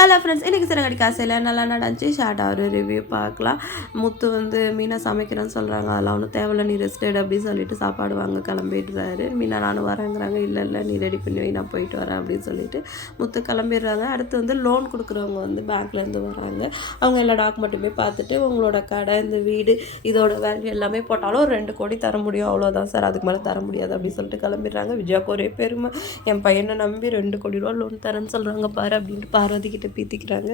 Hello friends, இன்றைக்கி சிறகடி காசையில் நல்லா நடந்துச்சு. ஷார்ட்டாக ஒரு ரிவ்யூ பார்க்கலாம். முத்து மீனா சமைக்கிறேன்னு சொல்கிறாங்க. அதெல்லாம் ஒன்றும் தேவையில்ல, நீ ரெஸ்ட் எடு அப்படின்னு சொல்லிட்டு சாப்பாடு வாங்க கிளம்பிடுறாரு. மீனா நானும் வரேங்கிறாங்க. இல்லை நீ ரெடி பண்ணி வை, நான் போயிட்டு வரேன் அப்படின்னு சொல்லிட்டு முத்து கிளம்பிடுறாங்க. அடுத்து லோன் கொடுக்குறவங்க பேங்க்லேருந்து வராங்க. அவங்க எல்லா டாக்குமெண்ட்டுமே பார்த்துட்டு உங்களோட கடை, இந்த வீடு, இதோட வேல்யூ எல்லாமே போட்டாலும் 2 கோடி தர முடியும், அவ்வளோதான் சார், அதுக்கு மேலே தர முடியாது அப்படின்னு சொல்லிட்டு கிளம்பிடுறாங்க. விஜயாவுக்கு ஒரே பெருமை, என் பையனை நம்பி 2 கோடி ரூபா லோன் தரேன்னு சொல்கிறாங்க பாரு அப்படின்ட்டு பார்வதி கிட்ட பீத்திக்கிறாங்க.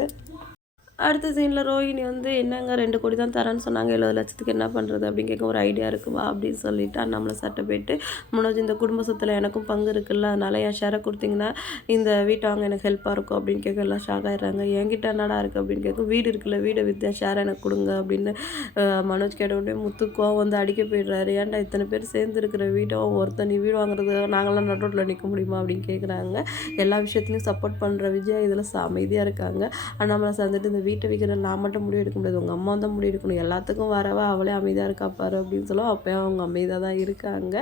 அடுத்த சீனில் ரோஹிணி என்னங்க 2 கோடி தான் தரேன்னு சொன்னாங்க, 70 லட்சத்துக்கு என்ன பண்ணுறது அப்படின்னு கேட்க, ஒரு ஐடியா இருக்குவா அப்படின்னு சொல்லிட்டு அண்ணாமலை சட்டை போயிட்டு, மனோஜ் இந்த குடும்ப சொத்தில் எனக்கும் பங்கு இருக்குல்ல, அதனால் என் ஷேரை கொடுத்தீங்கன்னா இந்த வீட்டை வாங்க எனக்கு ஹெல்ப்பாக இருக்கும் அப்படின்னு கேட்க எல்லாம் ஷாக் ஆகிடுறாங்க. என்கிட்ட என்னடா இருக்குது அப்படின்னு கேட்கும், வீடு இருக்குல்ல, வீடை விற்று ஷேரை எனக்கு கொடுங்க அப்படின்னு மனோஜ் கேட்ட உடனே முத்துக்கும் அடிக்க போயிடுறாரு. ஏன்டா இத்தனை பேர் சேர்ந்து இருக்கிற வீட்டை ஒருத்தர் நீ வீடு வாங்குறது, நாங்களாம் நடுரோட்டில் நிற்க முடியுமா அப்படின்னு கேட்குறாங்க. எல்லா விஷயத்துலையும் சப்போர்ட் பண்ணுற விஜயா இதில் அமைதியாக இருக்காங்க. அண்ணாமலை சேர்ந்துட்டு இந்த வீட்டை விற்கிற நான் மட்டும் முடிவு எடுக்க முடியாது, உங்கள் அம்மா தான் முடிவு எடுக்கணும், எல்லாத்துக்கும் வரவா அவளே அமைதியாக இருக்கா பாரு அப்படின்னு சொல்லுவோம். அப்போயும் அவங்க அமைதியாக தான் இருக்காங்க.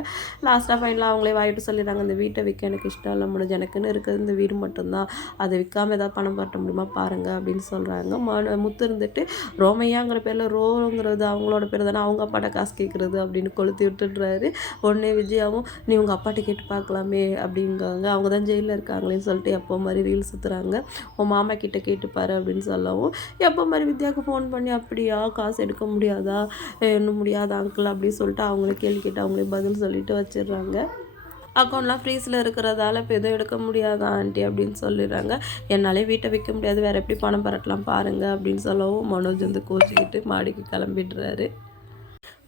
லாஸ்ட்டாக ஃபைனலாக அவங்களே வாயிட்டு சொல்லிடுறாங்க, இந்த வீட்டை விற்க எனக்கு இஷ்டம் இல்லை முடிஞ்சு, எனக்குன்னு இருக்கிறது இந்த வீடு மட்டும்தான், அதை விற்காமல் ஏதாவது பணம் பட்ட முடியுமா பாருங்கள் அப்படின்னு சொல்கிறாங்க. முத்து ரோமையாங்கிற பேரில் ரோங்கிறது அவங்களோட பேர் தானே, அவங்க அப்பாட்ட காசு கேட்குறது அப்படின்னு கொளுத்தி விட்டுடுறாரு. உடனே விஜயாவும் நீ உங்கள் அப்பாட்ட கேட்டு பார்க்கலாமே அப்படிங்காங்க. அவங்க தான் ஜெயிலில் இருக்காங்களேன்னு சொல்லிட்டு எப்போ மாதிரி ரீல் சுற்றுறாங்க. உன் மாமா கிட்ட கேட்டுப்பாரு அப்படின்னு சொல்லவும், எப்போ மாதிரி வித்யாவுக்கு ஃபோன் பண்ணி அப்படியா காசு எடுக்க முடியாதா, இன்னும் முடியாதா அங்கிள் அப்படின்னு சொல்லிட்டு அவங்களே கேள்வி கேட்டு அவங்களே பதில் சொல்லிட்டு வச்சிடுறாங்க. அக்கௌண்ட்லாம் ஃப்ரீஸில் இருக்கிறதால இப்போ எதுவும் எடுக்க முடியாதா ஆண்டி அப்படின்னு சொல்லிடுறாங்க. என்னாலே வீட்டை விற்க முடியாது, வேறு எப்படி பணம் பரட்டலாம் பாருங்கள் அப்படின்னு சொல்லவும் மனோஜ் கோச்சிக்கிட்டு மாடிக்கு கிளம்பிடுறாரு.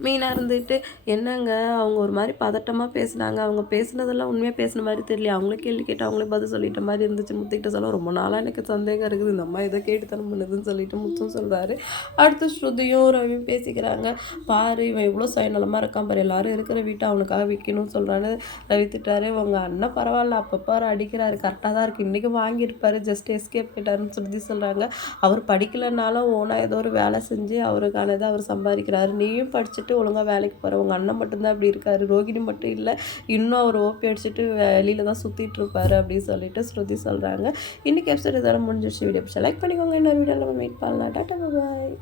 மீனாக என்னங்க அவங்க ஒரு மாதிரி பதட்டமாக பேசுனாங்க, அவங்க பேசுனதெல்லாம் உண்மையாக பேசின மாதிரி தெரியல, அவங்களே கேள்வி கேட்டு அவங்களே பதில் சொல்லிட்ட மாதிரி இருந்துச்சு முத்துக்கிட்ட சொல்ல, ரொம்ப நாளாக எனக்கு சந்தேகம் இருக்குது, இந்த அம்மா எதை கேட்டுத்தனம் பண்ணுதுன்னு சொல்லிட்டு முத்தும் சொல்கிறாரு. அடுத்து ஸ்ருதியும் ரவியும் பேசிக்கிறாங்க. பாரு இவன் எவ்வளோ சுயநலமாக இருக்கான் பாரு, எல்லாரும் இருக்கிற வீட்டை அவனுக்காக விற்கணும்னு சொல்கிறான்னு ரவி திட்டாரு. உங்கள் அண்ணன் பரவாயில்ல, அப்பப்போ அடிக்கிறாரு, கரெக்டாக தான் இருக்குது, இன்றைக்கி வாங்கியிருப்பாரு, ஜஸ்ட் எஸ்கேப் போயிட்டாருன்னு ஸ்ருதி சொல்கிறாங்க. அவர் படிக்கலைன்னாலும் ஓனாக ஏதோ ஒரு வேலை செஞ்சு அவருக்கானதை அவர் சம்பாதிக்கிறாரு, நீயும் படிச்சுட்டு ஒழுங்காக வேலைக்கு போகிற, உங்கள் அண்ணன் மட்டும்தான் அப்படி இருக்காரு, ரோகிணி மட்டும் இல்லை, இன்னும் அவர் ஓப்பி அடிச்சுட்டு வெளியில் தான் சுற்றிட்டு இருப்பாரு அப்படின்னு சொல்லிட்டு ஸ்ருதி சொல்கிறாங்க. இன்றைக்கி எபிசோட் இதெல்லாம் முடிஞ்சிருச்சு. வீடியோ லைக் பண்ணிக்கோங்க, இன்னொரு வீடியோவில் நம்ம மீட் பண்ணலாம். டாட்டா பாய்.